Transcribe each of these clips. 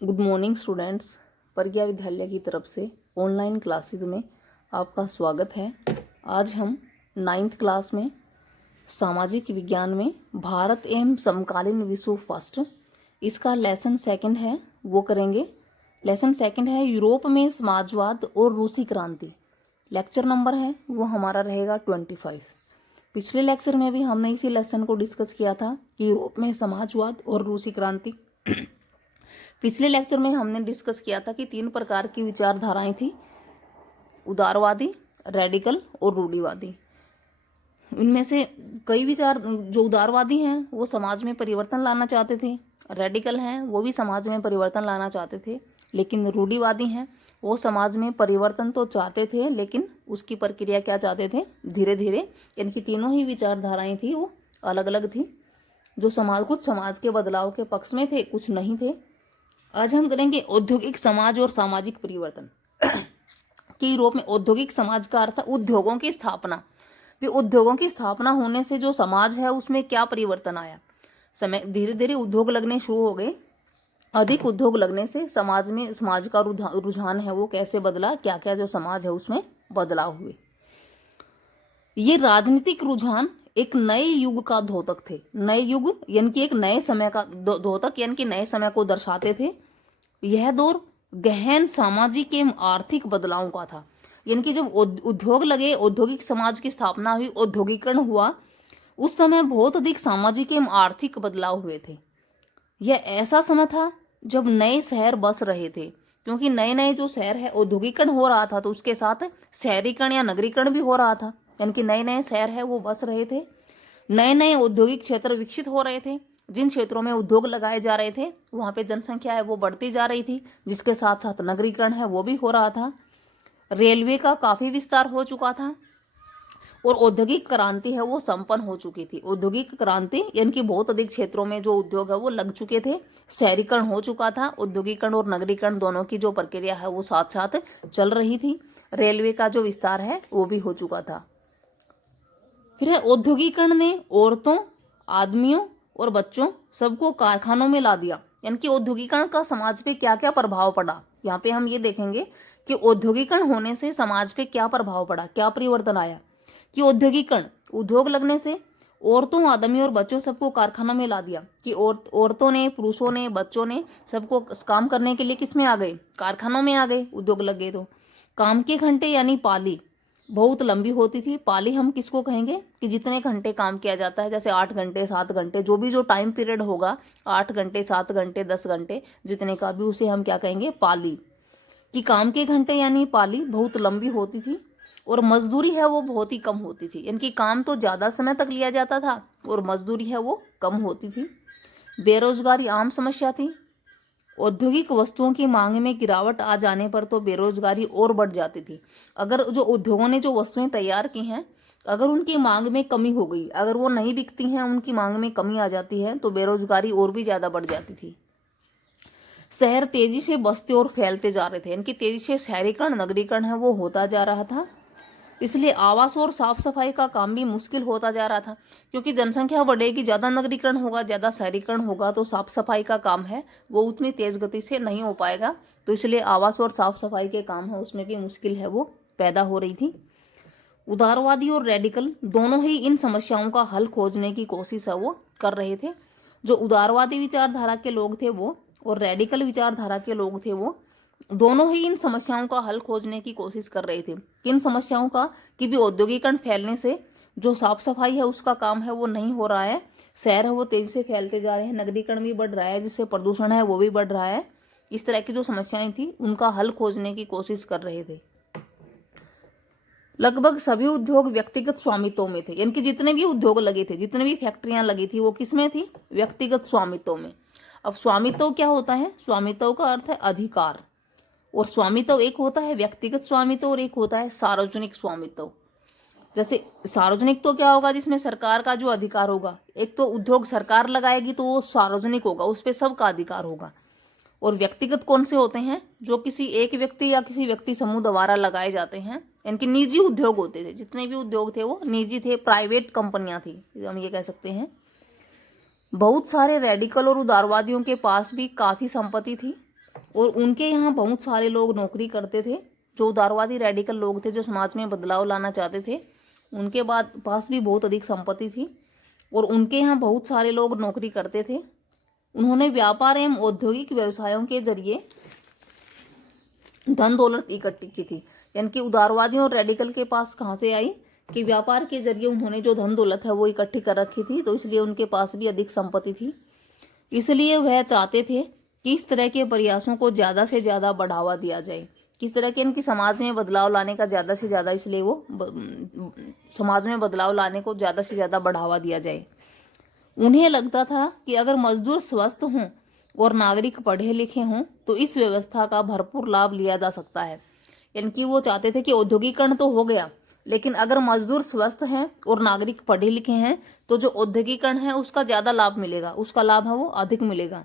Good morning students. प्रज्ञा विद्यालय की तरफ से ऑनलाइन क्लासेस में आपका स्वागत है। आज हम 9th क्लास में सामाजिक विज्ञान में भारत एवं समकालीन विश्व फर्स्ट इसका लेसन सेकंड है वो करेंगे। लेसन सेकंड है यूरोप में समाजवाद और रूसी क्रांति। लेक्चर नंबर है वो हमारा रहेगा 25। पिछले लेक्चर में भी हमने इसी लेसन को डिस्कस किया था कि यूरोप में समाजवाद और रूसी क्रांति। पिछले लेक्चर में हमने डिस्कस किया था कि 3 प्रकार की विचारधाराएं थी, उदारवादी, रेडिकल और रूढ़िवादी। इनमें से कई विचार जो उदारवादी हैं वो समाज में परिवर्तन लाना चाहते थे, रेडिकल हैं वो भी समाज में परिवर्तन लाना चाहते थे, लेकिन रूढ़िवादी हैं वो समाज में परिवर्तन तो चाहते थे लेकिन उसकी प्रक्रिया क्या चाहते थे, धीरे धीरे। इनकी तीनों ही विचारधाराएं थी वो अलग अलग थी, जो कुछ समाज के बदलाव के पक्ष में थे, कुछ नहीं थे। आज हम करेंगे औद्योगिक समाज और सामाजिक परिवर्तन। कि यूरोप में औद्योगिक समाज का अर्थ है उद्योगों की स्थापना। उद्योगों की स्थापना होने से जो समाज है उसमें क्या परिवर्तन आया। समय धीरे धीरे उद्योग लगने शुरू हो गए। अधिक उद्योग लगने से समाज का रुझान है वो कैसे बदला, क्या क्या जो समाज है उसमें बदलाव हुए। ये राजनीतिक रुझान एक नए युग का द्योतक थे। नए युग यानी कि एक नए समय का द्योतक यानी कि नए समय को दर्शाते थे। यह दौर गहन सामाजिक एवं आर्थिक बदलावों का था। यानी कि जब उद्योग लगे, औद्योगिक समाज की स्थापना हुई, औद्योगिकरण हुआ, उस समय बहुत अधिक सामाजिक एवं आर्थिक बदलाव हुए थे। यह ऐसा समय था जब नए शहर बस रहे थे, क्योंकि नए नए जो शहर है औद्योगिकरण हो रहा था तो उसके साथ शहरीकरण या नगरीकरण भी हो रहा था। यानी कि नए नए शहर है वो बस रहे थे, नए नए औद्योगिक क्षेत्र विकसित हो रहे थे। जिन क्षेत्रों में उद्योग लगाए जा रहे थे वहां पे जनसंख्या है वो बढ़ती जा रही थी, जिसके साथ साथ नगरीकरण है वो भी हो रहा था। रेलवे का काफी विस्तार हो चुका था और औद्योगिक क्रांति है वो संपन्न हो चुकी थी। औद्योगिक क्रांति यानी कि बहुत अधिक क्षेत्रों में जो उद्योग है वो लग चुके थे, शहरीकरण हो चुका था। औद्योगिकरण और नगरीकरण दोनों की जो प्रक्रिया है वो साथ साथ चल रही थी। रेलवे का जो विस्तार है वो भी हो चुका था। फिर औद्योगिकरण ने औरतों, आदमियों और बच्चों सबको कारखानों में ला दिया। यानी कि औद्योगिकरण का समाज पे क्या क्या प्रभाव पड़ा, यहाँ पे हम ये देखेंगे कि औद्योगिकरण होने से समाज पे क्या प्रभाव पड़ा, क्या परिवर्तन आया। कि औद्योगिकरण, उद्योग लगने से औरतों, आदमी और बच्चों सबको कारखानों में ला दिया। कि औरतों ने, पुरुषों ने, बच्चों ने सबको काम करने के लिए किस में आ गए, कारखानों में आ गए। उद्योग लग गए तो काम के घंटे यानी पाली बहुत लंबी होती थी। पाली हम किसको कहेंगे कि जितने घंटे काम किया जाता है, जैसे 8 घंटे 7 घंटे जो भी जो टाइम पीरियड होगा, 8 घंटे 7 घंटे 10 घंटे जितने का भी, उसे हम क्या कहेंगे, पाली। कि काम के घंटे यानी पाली बहुत लंबी होती थी और मजदूरी है वो बहुत ही कम होती थी। इनकी काम तो ज्यादा समय तक लिया जाता था और मजदूरी है वो कम होती थी। बेरोजगारी आम समस्या थी। औद्योगिक वस्तुओं की मांग में गिरावट आ जाने पर तो बेरोजगारी और बढ़ जाती थी। अगर जो उद्योगों ने जो वस्तुएं तैयार की हैं, अगर उनकी मांग में कमी हो गई, अगर वो नहीं बिकती हैं, उनकी मांग में कमी आ जाती है तो बेरोजगारी और भी ज्यादा बढ़ जाती थी। शहर तेजी से बसते और फैलते जा रहे थे। इनकी तेजी से शहरीकरण, नगरीकरण है वो होता जा रहा था। इसलिए आवास और साफ सफाई का काम भी मुश्किल होता जा रहा था, क्योंकि जनसंख्या बढ़ेगी, ज्यादा नगरीकरण होगा, ज्यादा शहरीकरण होगा, तो साफ सफाई का काम है वो उतनी तेज गति से नहीं हो पाएगा। तो इसलिए आवास और साफ सफाई के काम है उसमें भी मुश्किल है वो पैदा हो रही थी। उदारवादी और रेडिकल दोनों ही इन समस्याओं का हल खोजने की कोशिश है वो कर रहे थे। जो उदारवादी विचारधारा के लोग थे वो और रेडिकल विचारधारा के लोग थे वो दोनों ही इन समस्याओं का हल खोजने की कोशिश कर रहे थे। किन समस्याओं का, कि भी औद्योगिकरण फैलने से जो साफ सफाई है उसका काम है वो नहीं हो रहा है, शहर है वो तेजी से फैलते जा रहे हैं, नगरीकरण भी बढ़ रहा है जिससे प्रदूषण है वो भी बढ़ रहा है। इस तरह की जो समस्याएं थी उनका हल खोजने की कोशिश कर रहे थे। लगभग सभी उद्योग व्यक्तिगत स्वामित्व में थे। यानी कि जितने भी उद्योग लगे थे, जितने भी फैक्ट्रियां लगी थी वो किसमें थी, व्यक्तिगत स्वामित्व में। अब स्वामित्व क्या होता है, स्वामित्व का अर्थ है अधिकार, और स्वामित्व एक होता है व्यक्तिगत स्वामित्व और एक होता है सार्वजनिक स्वामित्व। जैसे सार्वजनिक तो क्या होगा, जिसमें सरकार का जो अधिकार होगा। एक तो उद्योग सरकार लगाएगी तो वो सार्वजनिक होगा, उस पर सबका अधिकार होगा। और व्यक्तिगत कौन से होते हैं, जो किसी एक व्यक्ति या किसी व्यक्ति समूह द्वारा लगाए जाते हैं। इनके निजी उद्योग होते थे, जितने भी उद्योग थे वो निजी थे, प्राइवेट कंपनियां थी, हम ये कह सकते हैं। बहुत सारे रेडिकल और उदारवादियों के पास भी काफी संपत्ति थी और उनके यहाँ बहुत सारे लोग नौकरी करते थे। जो उदारवादी रेडिकल लोग थे, जो समाज में बदलाव लाना चाहते थे, उनके पास भी बहुत अधिक संपत्ति थी और उनके यहाँ बहुत सारे लोग नौकरी करते थे। उन्होंने व्यापार एवं औद्योगिक व्यवसायों के जरिए धन दौलत इकट्ठी की थी। यानी कि उदारवादियों और रेडिकल के पास कहाँ से आई कि व्यापार के जरिए उन्होंने जो धन दौलत है वो इकट्ठी कर रखी थी, तो इसलिए उनके पास भी अधिक संपत्ति थी। इसलिए वह चाहते थे कि इस तरह के प्रयासों को ज़्यादा से ज़्यादा बढ़ावा दिया जाए। किस तरह के, इनकी समाज में बदलाव लाने का ज़्यादा से ज़्यादा, इसलिए वो समाज में बदलाव लाने को ज़्यादा से ज़्यादा बढ़ावा दिया जाए। उन्हें लगता था कि अगर मजदूर स्वस्थ हों और नागरिक पढ़े लिखे हों तो इस व्यवस्था का भरपूर लाभ लिया जा सकता है। यानी कि वो चाहते थे कि औद्योगिकरण तो हो गया, लेकिन अगर मजदूर स्वस्थ हैं और नागरिक पढ़े लिखे हैं तो जो औद्योगिकरण है उसका ज़्यादा लाभ मिलेगा, उसका लाभ है वो अधिक मिलेगा।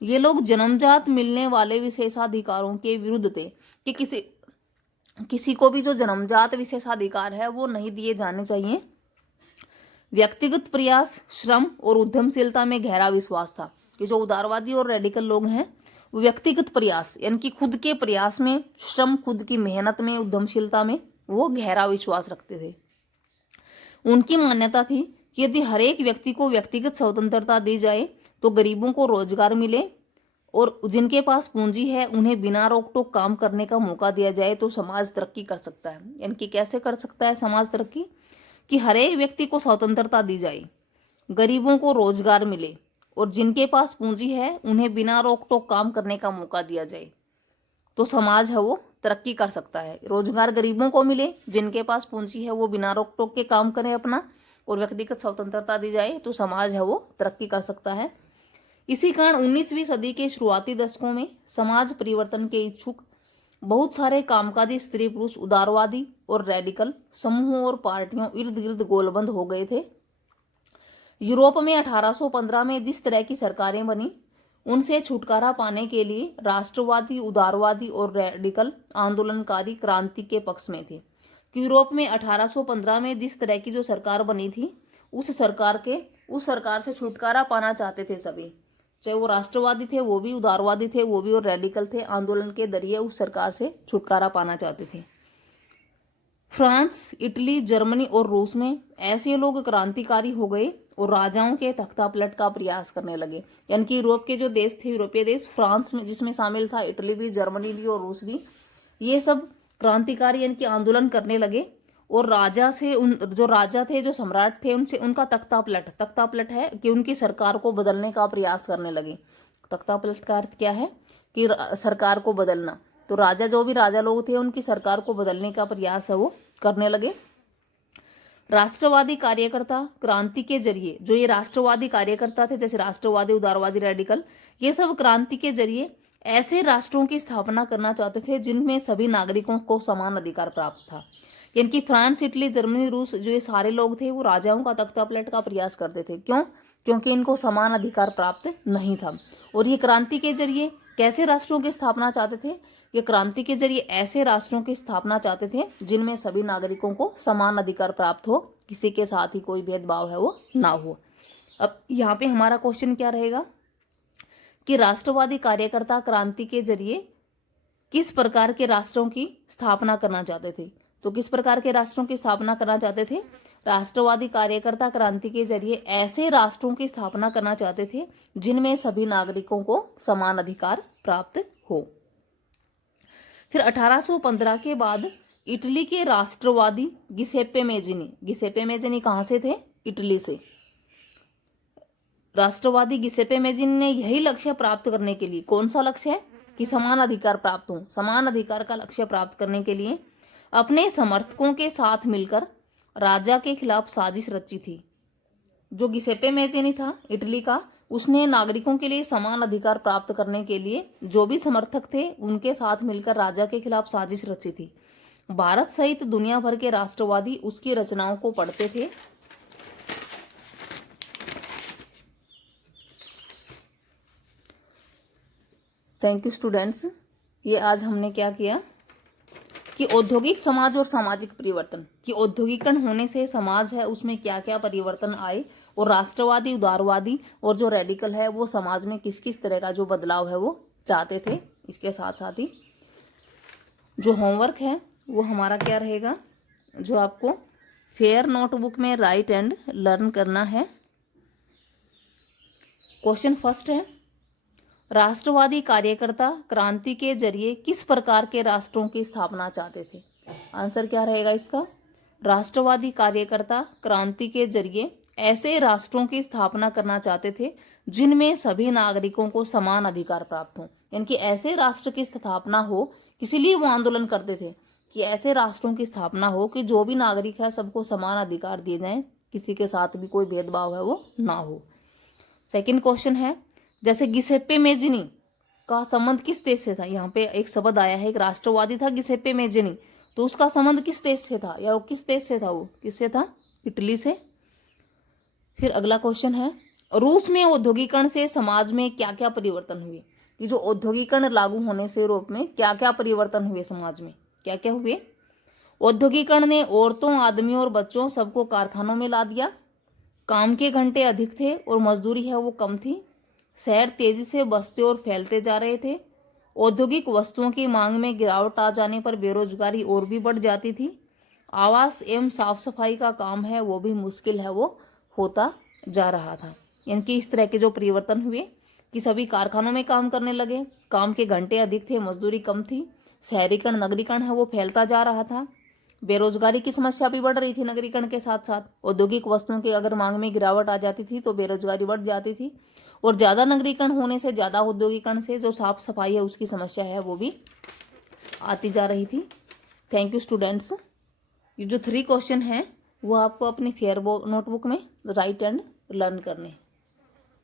ये लोग जन्मजात मिलने वाले विशेषाधिकारों के विरुद्ध थे कि किसी को भी जो जन्मजात विशेषाधिकार है वो नहीं दिए जाने चाहिए। व्यक्तिगत प्रयास, श्रम और उद्यमशीलता में गहरा विश्वास था कि जो उदारवादी और रेडिकल लोग हैं वो व्यक्तिगत प्रयास यानी कि खुद के प्रयास में, श्रम, खुद की मेहनत में, उद्यमशीलता में वो गहरा विश्वास रखते थे। उनकी मान्यता थी कि यदि हर एक व्यक्ति को व्यक्तिगत स्वतंत्रता दी जाए तो गरीबों को रोजगार मिले और जिनके पास पूंजी है उन्हें बिना रोक टोक काम करने का मौका दिया जाए तो समाज तरक्की कर सकता है। यानी कि कैसे कर सकता है समाज तरक्की? कि हर एक व्यक्ति को स्वतंत्रता दी जाए, गरीबों को रोजगार मिले और जिनके पास पूंजी है उन्हें बिना रोक टोक काम करने का मौका दिया जाए तो समाज है वो तरक्की कर सकता है। रोजगार गरीबों को मिले, जिनके पास पूंजी है वो बिना रोक टोक के काम करें अपना, और व्यक्तिगत स्वतंत्रता दी जाए तो समाज है वो तरक्की कर सकता है। इसी कारण 19वीं सदी के शुरुआती दशकों में समाज परिवर्तन के इच्छुक बहुत सारे कामकाजी स्त्री पुरुष उदारवादी और रेडिकल समूहों और पार्टियों इर्द गिर्द गोलबंद हो गए थे। यूरोप में 1815 में जिस तरह की सरकारें बनी उनसे छुटकारा पाने के लिए राष्ट्रवादी, उदारवादी और रेडिकल आंदोलनकारी क्रांति के पक्ष में थे। यूरोप में 1815 में जिस तरह की जो सरकार बनी थी उस सरकार से छुटकारा पाना चाहते थे सभी, चाहे वो राष्ट्रवादी थे, वो भी उदारवादी थे, वो भी और रेडिकल थे। आंदोलन के जरिए उस सरकार से छुटकारा पाना चाहते थे। फ्रांस, इटली, जर्मनी और रूस में ऐसे लोग क्रांतिकारी हो गए और राजाओं के तख्ता पलट का प्रयास करने लगे। यानी कि यूरोप के जो देश थे, यूरोपीय देश, फ्रांस में जिसमें शामिल था इटली भी, जर्मनी भी और रूस भी, ये सब क्रांतिकारी यानी कि आंदोलन करने लगे और राजा से जो राजा थे, जो सम्राट थे, उनसे उनका तख्ता पलट है कि उनकी सरकार को बदलने का प्रयास करने लगे। तख्ता पलट का अर्थ क्या है कि सरकार को बदलना। तो राजा, जो भी राजा लोग थे, उनकी सरकार को बदलने का प्रयास है वो करने लगे। राष्ट्रवादी कार्यकर्ता क्रांति के जरिए, जो ये राष्ट्रवादी कार्यकर्ता थे, जैसे राष्ट्रवादी, उदारवादी, रेडिकल, ये सब क्रांति के जरिए ऐसे राष्ट्रों की स्थापना करना चाहते थे जिनमें सभी नागरिकों को समान अधिकार प्राप्त था। यानी कि फ्रांस, इटली, जर्मनी, रूस, जो ये सारे लोग थे वो राजाओं का तख्ता पलट का प्रयास करते थे। क्यों? क्योंकि इनको समान अधिकार प्राप्त नहीं था। और ये क्रांति के जरिए कैसे राष्ट्रों की स्थापना चाहते थे? ये क्रांति के जरिए ऐसे राष्ट्रों की स्थापना चाहते थे जिनमें सभी नागरिकों को समान अधिकार प्राप्त हो, किसी के साथ ही कोई भेदभाव है वो ना हो। अब यहाँ पे हमारा क्वेश्चन क्या रहेगा कि राष्ट्रवादी कार्यकर्ता क्रांति के जरिए किस प्रकार के राष्ट्रों की स्थापना करना चाहते थे? तो किस प्रकार के राष्ट्रों की स्थापना करना चाहते थे? राष्ट्रवादी कार्यकर्ता क्रांति के जरिए ऐसे राष्ट्रों की स्थापना करना चाहते थे जिनमें सभी नागरिकों को समान अधिकार प्राप्त हो। फिर 1815 के बाद इटली के राष्ट्रवादी गिसेप्पे मेज़िनी कहाँ से थे? इटली से। राष्ट्रवादी गिसेप्पे मेज़िनी ने यही लक्ष्य प्राप्त करने के लिए, कौन सा लक्ष्य है कि समान अधिकार प्राप्त हो, समान अधिकार का लक्ष्य प्राप्त करने के लिए अपने समर्थकों के साथ मिलकर राजा के खिलाफ साजिश रची थी। जो गिसेप्पे मेज़िनी था इटली का, उसने नागरिकों के लिए समान अधिकार प्राप्त करने के लिए जो भी समर्थक थे उनके साथ मिलकर राजा के खिलाफ साजिश रची थी। भारत सहित दुनिया भर के राष्ट्रवादी उसकी रचनाओं को पढ़ते थे। Thank you students. ये आज हमने क्या किया कि औद्योगिक समाज और सामाजिक परिवर्तन, कि औद्योगिकरण होने से समाज है उसमें क्या क्या परिवर्तन आए और राष्ट्रवादी, उदारवादी और जो रेडिकल है वो समाज में किस किस तरह का जो बदलाव है वो चाहते थे, इसके साथ साथ ही जो होमवर्क है वो हमारा क्या रहेगा, जो आपको फेयर नोटबुक में राइट एंड लर्न करना है। क्वेश्चन फर्स्ट है, राष्ट्रवादी कार्यकर्ता क्रांति के जरिए किस प्रकार के राष्ट्रों की स्थापना चाहते थे। आंसर क्या रहेगा इसका, राष्ट्रवादी कार्यकर्ता क्रांति के जरिए ऐसे राष्ट्रों की स्थापना करना चाहते थे जिनमें सभी नागरिकों को समान अधिकार प्राप्त हो, यानी कि ऐसे राष्ट्र की स्थापना हो, इसीलिए वो आंदोलन करते थे कि ऐसे राष्ट्रों की स्थापना हो कि जो भी नागरिक है सबको समान अधिकार दिए जाएं, किसी के साथ भी कोई भेदभाव है वो ना हो। सेकंड क्वेश्चन है, जैसे गिसेप्पे मेजिनी का संबंध किस देश से था। यहाँ पे एक शब्द आया है, एक राष्ट्रवादी था गिसेप्पे मेजिनी, तो उसका संबंध किस देश से था, या वो किस देश से था, वो किससे था, इटली से। फिर अगला क्वेश्चन है, रूस में औद्योगिकरण से समाज में क्या क्या परिवर्तन हुए। ये जो औद्योगिकरण लागू होने से यूरोप में क्या क्या परिवर्तन हुए, समाज में क्या क्या हुए। औद्योगिकरण ने औरतों, आदमियों और बच्चों सबको कारखानों में ला दिया। काम के घंटे अधिक थे और मजदूरी है वो कम थी। शहर तेजी से बसते और फैलते जा रहे थे। औद्योगिक वस्तुओं की मांग में गिरावट आ जाने पर बेरोजगारी और भी बढ़ जाती थी। आवास एवं साफ सफाई का काम है वो भी मुश्किल है वो होता जा रहा था। यानी कि इस तरह के जो परिवर्तन हुए कि सभी कारखानों में काम करने लगे, काम के घंटे अधिक थे, मजदूरी कम थी, शहरीकरण नगरीकरण है वो फैलता जा रहा था, बेरोजगारी की समस्या भी बढ़ रही थी नगरीकरण के साथ साथ। औद्योगिक वस्तुओं की अगर मांग में गिरावट आ जाती थी तो बेरोजगारी बढ़ जाती थी, और ज़्यादा नगरीकरण होने से, ज़्यादा औद्योगिकरण से जो साफ सफाई है उसकी समस्या है वो भी आती जा रही थी। Thank you students. ये जो 3 क्वेश्चन हैं वो आपको अपनी फेयर नोटबुक में राइट एंड लर्न करने हैं।